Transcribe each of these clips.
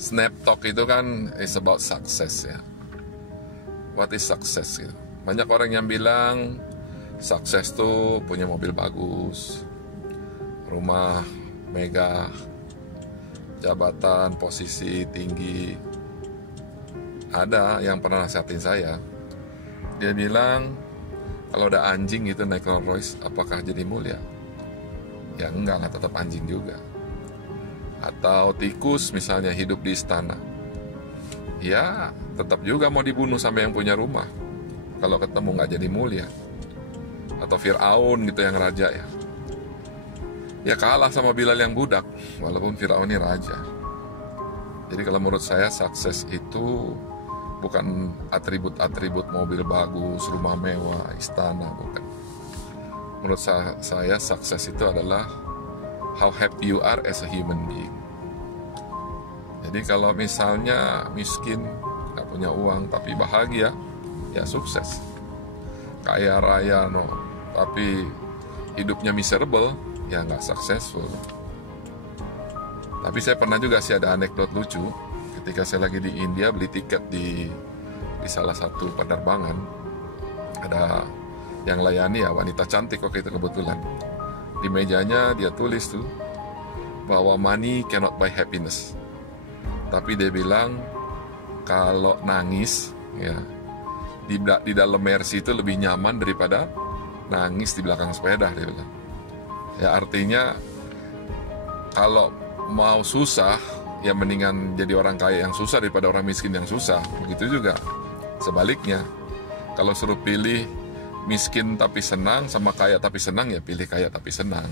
Snap Talk itu kan is about success ya. What is success gitu? Banyak orang yang bilang sukses tuh punya mobil bagus, rumah mega, jabatan, posisi tinggi. Ada yang pernah nasihatin saya. Dia bilang kalau ada anjing itu naik Rolls Royce, apakah jadi mulia? Ya enggak lah, tetap anjing juga. Atau tikus misalnya hidup di istana, ya tetap juga mau dibunuh sampai yang punya rumah. Kalau ketemu nggak jadi mulia. Atau Fir'aun gitu yang raja ya, ya kalah sama Bilal yang budak, walaupun Fir'aun ini raja. Jadi kalau menurut saya sukses itu bukan atribut-atribut mobil bagus, rumah mewah, istana, bukan. Menurut saya sukses itu adalah how happy you are as a human being. Jadi kalau misalnya miskin, gak punya uang tapi bahagia, ya sukses. Kaya raya no, tapi hidupnya miserable, ya gak successful. Tapi saya pernah juga sih ada anekdot lucu. Ketika saya lagi di India beli tiket di salah satu penerbangan, ada yang layani ya wanita cantik waktu itu kebetulan. Di mejanya dia tulis tuh bahwa money cannot buy happiness. Tapi dia bilang kalau nangis ya di dalam Mercy itu lebih nyaman daripada nangis di belakang sepeda, dia bilang. Ya artinya kalau mau susah ya mendingan jadi orang kaya yang susah daripada orang miskin yang susah. Begitu juga sebaliknya, kalau suruh pilih miskin tapi senang sama kaya tapi senang, ya pilih kaya tapi senang.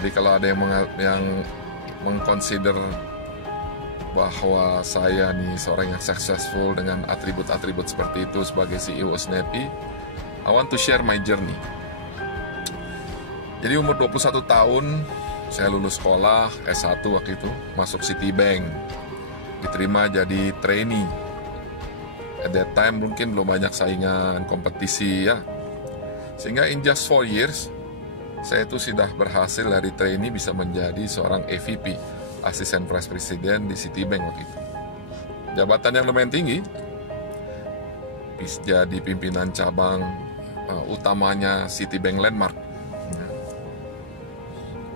Jadi kalau ada yang mengconsider bahwa saya nih seorang yang successful dengan atribut-atribut seperti itu sebagai CEO Snappy, I want to share my journey. Jadi umur 21 tahun saya lulus sekolah S1 waktu itu, masuk Citibank, diterima jadi trainee. At that time mungkin belum banyak saingan, kompetisi ya. Sehingga in just 4 years, saya itu sudah berhasil dari trainee bisa menjadi seorang AVP, Assistant Vice President di Citibank waktu itu. Jabatan yang lumayan tinggi, bisa jadi pimpinan cabang utamanya Citibank Landmark.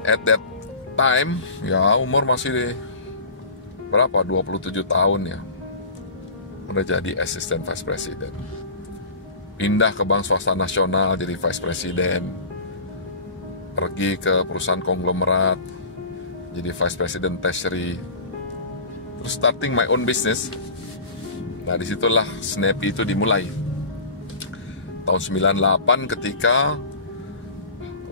At that time, ya umur masih berapa? 27 tahun ya. Udah jadi Assistant Vice President. Pindah ke bank swasta nasional jadi Vice President. Pergi ke perusahaan konglomerat jadi Vice President Treasury. Terus starting my own business. Nah disitulah Snappy itu dimulai. Tahun 98 ketika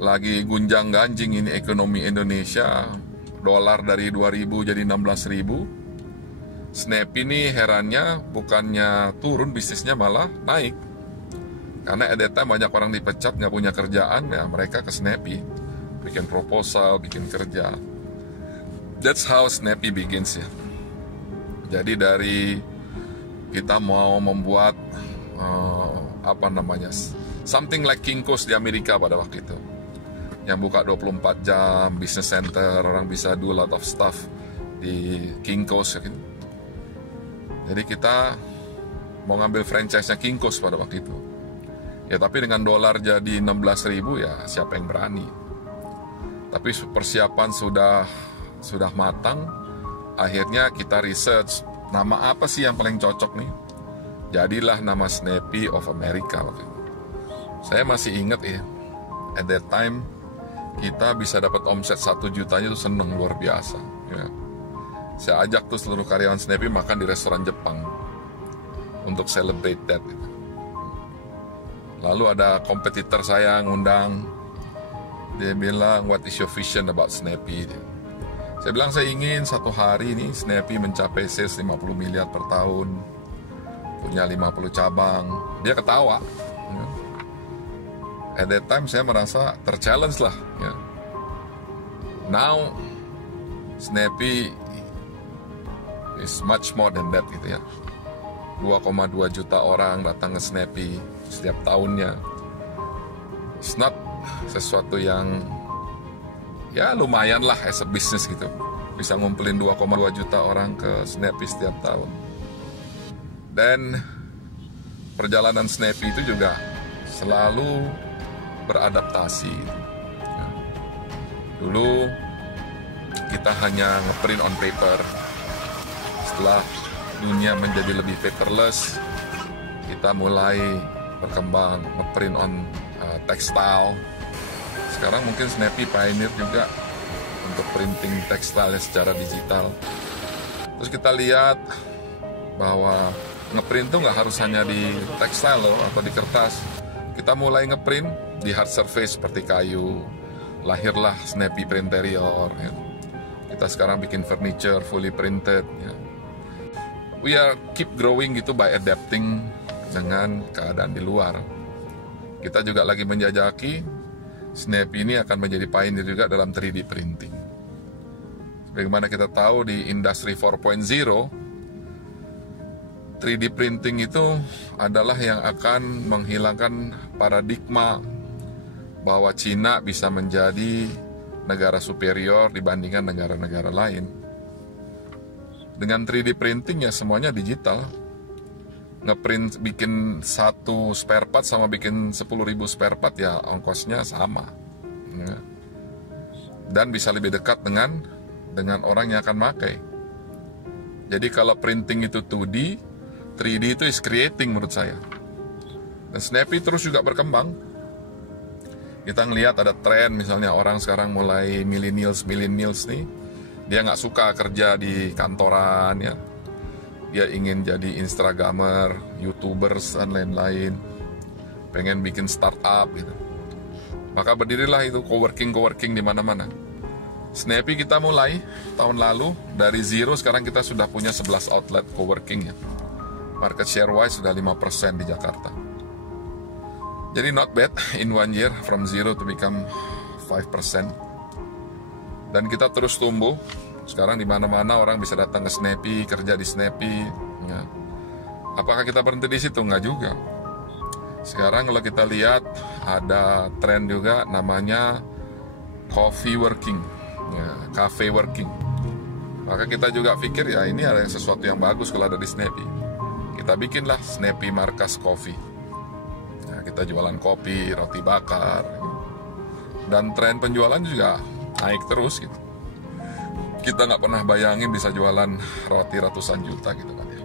lagi gunjang-ganjing ini ekonomi Indonesia, dolar dari 2.000 jadi 16.000. Snappy ini herannya bukannya turun, bisnisnya malah naik. Karena at that time banyak orang dipecat, nggak punya kerjaan, ya mereka ke Snappy, bikin proposal, bikin kerja. That's how Snappy begins ya. Jadi dari kita mau membuat something like Kinko's di Amerika pada waktu itu, yang buka 24 jam, business center, orang bisa do a lot of stuff di Kinko's gitu. Jadi kita mau ngambil franchise-nya Kinko's pada waktu itu. Ya tapi dengan dolar jadi 16.000 ya siapa yang berani. Tapi persiapan sudah matang. Akhirnya kita research nama apa sih yang paling cocok nih. Jadilah nama Snappy of America waktu itu. Saya masih ingat ya, at that time kita bisa dapat omset 1 jutanya tuh seneng luar biasa ya. Saya ajak tuh seluruh karyawan Snappy makan di restoran Jepang untuk celebrate that gitu. Lalu ada kompetitor saya ngundang, dia bilang what is your vision about Snappy. Saya bilang saya ingin satu hari ini Snappy mencapai sales 50 miliar per tahun, punya 50 cabang. Dia ketawa ya. At that time saya merasa terchallenge lah ya. Now Snappy is much more than that gitu ya. 2,2 juta orang datang ke Snappy setiap tahunnya. It's not sesuatu yang ya lumayan lah as a business gitu. bisa ngumpulin 2,2 juta orang ke Snappy setiap tahun. Dan perjalanan Snappy itu juga selalu beradaptasi. Nah, dulu kita hanya ngeprint on paper. Setelah dunia menjadi lebih paperless, kita mulai berkembang ngeprint on textile. Sekarang mungkin Snappy pioneer juga untuk printing tekstil secara digital. Terus kita lihat bahwa ngeprint tuh nggak harus hanya di tekstil loh atau di kertas. Kita mulai ngeprint di hard surface seperti kayu. Lahirlah Snappy Printerior. Ya. Kita sekarang bikin furniture fully printed. Ya. We are keep growing gitu by adapting dengan keadaan di luar. Kita juga lagi menjajaki Snappy ini akan menjadi pioneer juga dalam 3D printing. Bagaimana kita tahu di industri 4.0, 3D printing itu adalah yang akan menghilangkan paradigma bahwa Cina bisa menjadi negara superior dibandingkan negara-negara lain. Dengan 3D printing ya semuanya digital. Ngeprint bikin satu spare part sama bikin 10.000 spare part ya ongkosnya sama. Ya. Dan bisa lebih dekat dengan orang yang akan pakai. Jadi kalau printing itu 2D, 3D itu is creating menurut saya. Dan Snappy terus juga berkembang. Kita ngelihat ada tren misalnya orang sekarang mulai millennials nih, dia nggak suka kerja di kantoran ya. Dia ingin jadi Instagramer, YouTubers dan lain-lain. Pengen bikin startup gitu. Maka berdirilah itu coworking di mana-mana. Snappy kita mulai tahun lalu dari zero, sekarang kita sudah punya 11 outlet coworking ya. Market share wise sudah 5% di Jakarta. Jadi not bad in 1 year from zero to become 5%. Dan kita terus tumbuh. Sekarang di mana-mana orang bisa datang ke Snappy, kerja di Snappy. Ya. Apakah kita berhenti di situ? Nggak juga. Sekarang kalau kita lihat ada tren juga namanya coffee working, ya, cafe working. Maka kita juga pikir ya ini ada sesuatu yang bagus kalau ada di Snappy. Kita bikinlah Snappy Markas Coffee. Ya, kita jualan kopi, roti bakar, dan tren penjualan juga naik terus gitu. Kita nggak pernah bayangin bisa jualan roti ratusan juta gitu kan ya.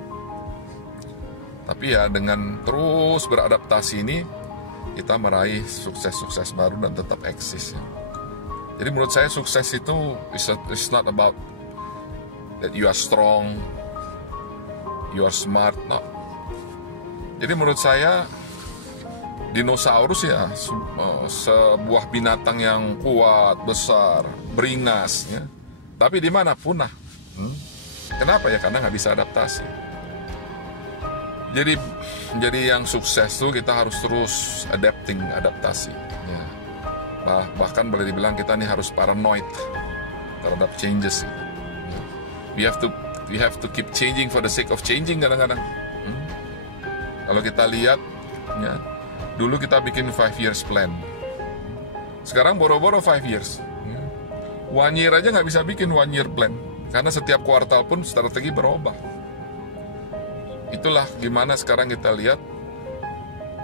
Tapi ya dengan terus beradaptasi ini kita meraih sukses-sukses baru dan tetap eksis ya. Jadi menurut saya sukses itu is not about that you are strong, you are smart, no. Jadi menurut saya dinosaurus ya sebuah binatang yang kuat, besar, beringas ya. Tapi di mana punah. Kenapa ya? Karena nggak bisa adaptasi. Jadi yang sukses tuh kita harus terus adaptasi. Ya. Bahkan boleh dibilang kita nih harus paranoid terhadap changes. Ya. We have to keep changing for the sake of changing kadang-kadang. Kalau kita lihat, ya, dulu kita bikin 5 years plan. Sekarang boro-boro 5 years. 1 year aja nggak bisa bikin 1 year plan. Karena setiap kuartal pun strategi berubah. Itulah gimana sekarang kita lihat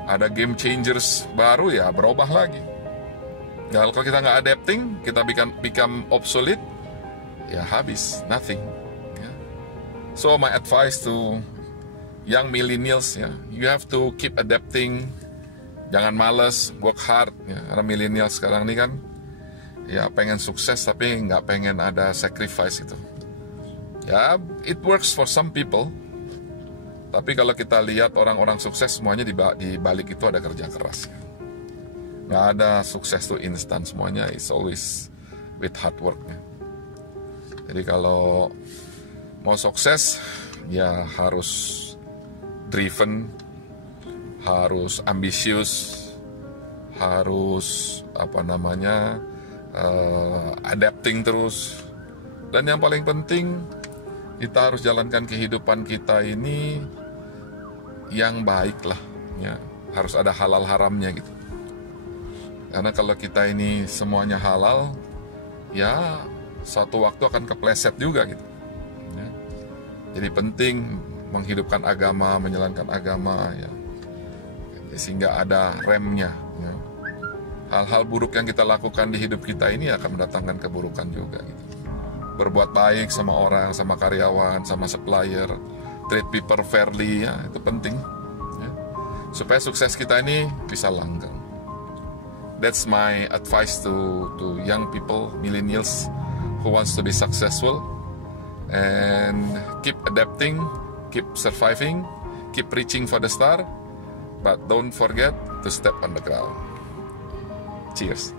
ada game changers baru ya berubah lagi. Kalau kita nggak adapting, kita become obsolete, ya habis, nothing. Ya. So my advice to young millennials ya, you have to keep adapting. Jangan males, work hard. Ya. Karena millennials sekarang ini kan ya pengen sukses tapi nggak pengen ada sacrifice itu. Ya, it works for some people. Tapi kalau kita lihat orang-orang sukses semuanya di balik itu ada kerja keras. Nggak ada sukses tuh instan, semuanya is always with hard work. Jadi kalau mau sukses ya harus driven, harus ambisius, harus adapting terus. Dan yang paling penting kita harus jalankan kehidupan kita ini yang baik lah ya. Harus ada halal haramnya gitu. Karena kalau kita ini semuanya halal, ya suatu waktu akan kepleset juga gitu. Ya. Jadi penting menghidupkan agama, menjalankan agama, ya, sehingga ada remnya. Ya. Hal-hal buruk yang kita lakukan di hidup kita ini akan mendatangkan keburukan juga. Gitu. Berbuat baik sama orang, sama karyawan, sama supplier, treat people fairly, ya, itu penting. Ya. Supaya sukses kita ini bisa langgeng. That's my advice to young people, millennials who wants to be successful, and keep adapting, keep surviving, keep reaching for the star, but don't forget to step on the ground. Cheers.